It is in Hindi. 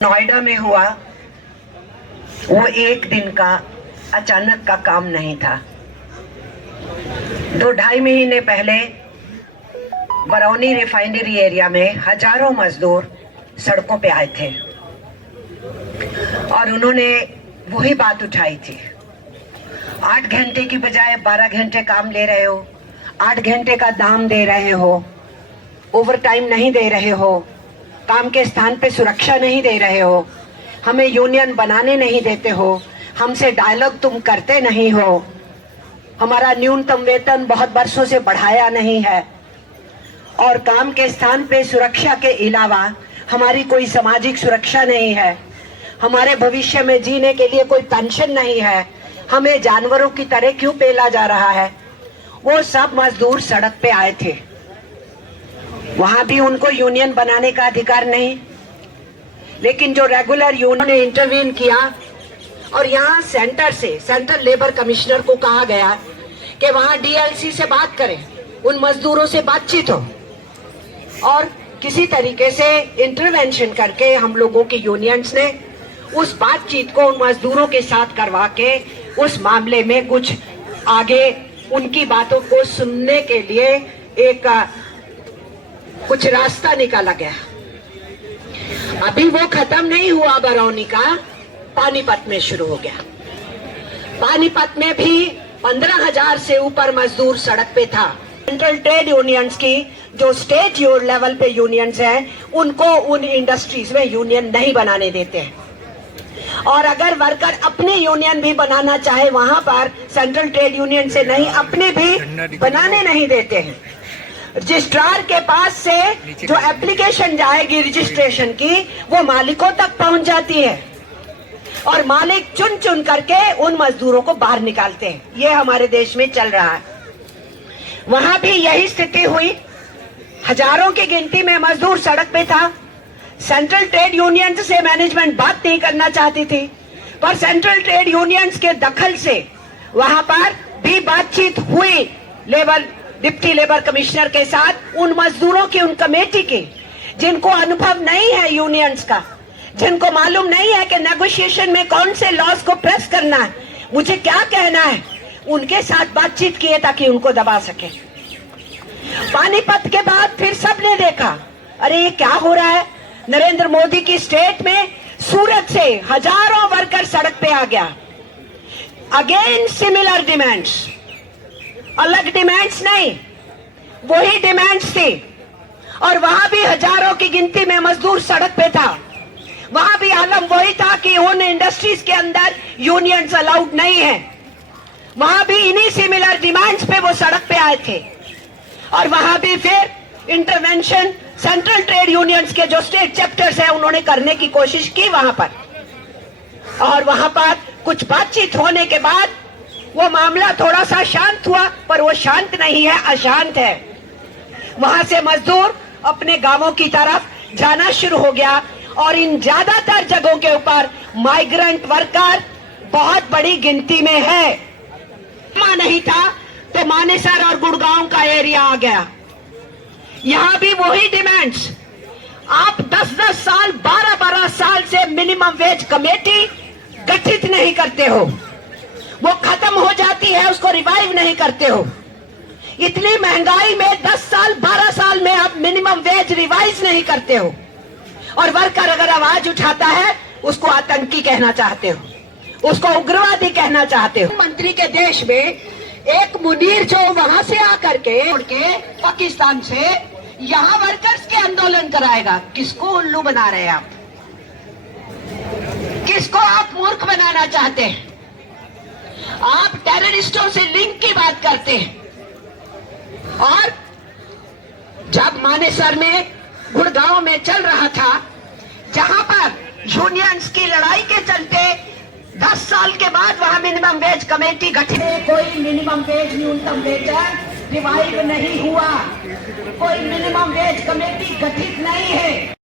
नोएडा में हुआ वो एक दिन का अचानक का काम नहीं था। 2-2.5 महीने पहले बरौनी रिफाइनरी एरिया में हजारों मजदूर सड़कों पे आए थे और उन्होंने वही बात उठाई थी। 8 घंटे की बजाय 12 घंटे काम ले रहे हो, 8 घंटे का दाम दे रहे हो, ओवर टाइम नहीं दे रहे हो, काम के स्थान पे सुरक्षा नहीं दे रहे हो, हमें यूनियन बनाने नहीं देते हो, हमसे डायलॉग तुम करते नहीं हो, हमारा न्यूनतम वेतन बहुत वर्षों से बढ़ाया नहीं है और काम के स्थान पे सुरक्षा के अलावा हमारी कोई सामाजिक सुरक्षा नहीं है, हमारे भविष्य में जीने के लिए कोई पेंशन नहीं है, हमें जानवरों की तरह क्यों पेला जा रहा है। वो सब मजदूर सड़क पे आए थे। वहां भी उनको यूनियन बनाने का अधिकार नहीं, लेकिन जो रेगुलर यूनियन ने इंटरवीन किया और यहाँ सेंट्रल लेबर कमिश्नर को कहा गया कि वहां डीएलसी से बात करें, उन मजदूरों से बातचीत हो और किसी तरीके से इंटरवेंशन करके हम लोगों के यूनियंस ने उस बातचीत को उन मजदूरों के साथ करवा के उस मामले में कुछ आगे उनकी बातों को सुनने के लिए एक कुछ रास्ता निकाला गया। अभी वो खत्म नहीं हुआ, बरौनी का पानीपत में शुरू हो गया। पानीपत में भी 15,000 से ऊपर मजदूर सड़क पे था। सेंट्रल ट्रेड यूनियंस की जो स्टेट लेवल पे यूनियंस है, उनको उन इंडस्ट्रीज में यूनियन नहीं बनाने देते हैं और अगर वर्कर अपनी यूनियन भी बनाना चाहे वहां पर सेंट्रल ट्रेड यूनियन से नहीं, अपने भी बनाने नहीं देते हैं। रजिस्ट्रार के पास से जो एप्लीकेशन जाएगी रजिस्ट्रेशन की, वो मालिकों तक पहुंच जाती है और मालिक चुन चुन करके उन मजदूरों को बाहर निकालते हैं। ये हमारे देश में चल रहा है। वहां भी यही स्थिति हुई। हजारों की गिनती में मजदूर सड़क पे था। सेंट्रल ट्रेड यूनियन से मैनेजमेंट बात नहीं करना चाहती थी, पर सेंट्रल ट्रेड यूनियंस के दखल से वहां पर भी बातचीत हुई डिप्टी लेबर कमिश्नर के साथ, उन मजदूरों की, उन कमेटी की जिनको अनुभव नहीं है यूनियंस का, जिनको मालूम नहीं है कि नेगोशिएशन में कौन से लॉज को प्रेस करना है, मुझे क्या कहना है, उनके साथ बातचीत किए ताकि उनको दबा सके। पानीपत के बाद फिर सबने देखा, अरे ये क्या हो रहा है। नरेंद्र मोदी की स्टेट में सूरत से हजारों वर्कर सड़क पे आ गया। अगेन सिमिलर डिमांड्स, अलग डिमांड्स नहीं, वही डिमांड्स थी और वहां भी हजारों की गिनती में मजदूर सड़क पे था। वहां भी आलम वही था कि उन इंडस्ट्रीज के अंदर यूनियंस अलाउड नहीं है। वहां भी इन्हीं सिमिलर डिमांड्स पे वो सड़क पे आए थे और वहां भी फिर इंटरवेंशन सेंट्रल ट्रेड यूनियंस के जो स्टेट चैप्टर्स है उन्होंने करने की कोशिश की वहां पर, और वहां पर कुछ बातचीत होने के बाद वो मामला थोड़ा सा शांत हुआ, पर वो शांत नहीं है, अशांत है। वहां से मजदूर अपने गांवों की तरफ जाना शुरू हो गया और इन ज्यादातर जगहों के ऊपर माइग्रेंट वर्कर बहुत बड़ी गिनती में है। नहीं था तो मानेसर और गुड़गांव का एरिया आ गया। यहां भी वही डिमांड्स। आप 10-10 साल 12-12 साल से मिनिमम वेज कमेटी गठित नहीं करते हो, वो खत्म हो जाती है, उसको रिवाइव नहीं करते हो। इतनी महंगाई में 10 साल 12 साल में आप मिनिमम वेज रिवाइज नहीं करते हो और वर्कर अगर आवाज उठाता है उसको आतंकी कहना चाहते हो, उसको उग्रवादी कहना चाहते हो। मंत्री के देश में एक मुनीर जो वहां से आकर के उड़ के पाकिस्तान से यहाँ वर्कर्स के आंदोलन कराएगा, किसको उल्लू बना रहे हैं आप? किसको आप मूर्ख बनाना चाहते हैं? आप टेररिस्टों से लिंक की बात करते हैं और जब मानेसर में, गुड़गांव में चल रहा था, जहां पर यूनियंस की लड़ाई के चलते 10 साल के बाद वहां मिनिमम वेज कमेटी गठित, कोई मिनिमम वेज न्यूनतम वेतन रिवाइव नहीं हुआ, कोई मिनिमम वेज कमेटी गठित नहीं है।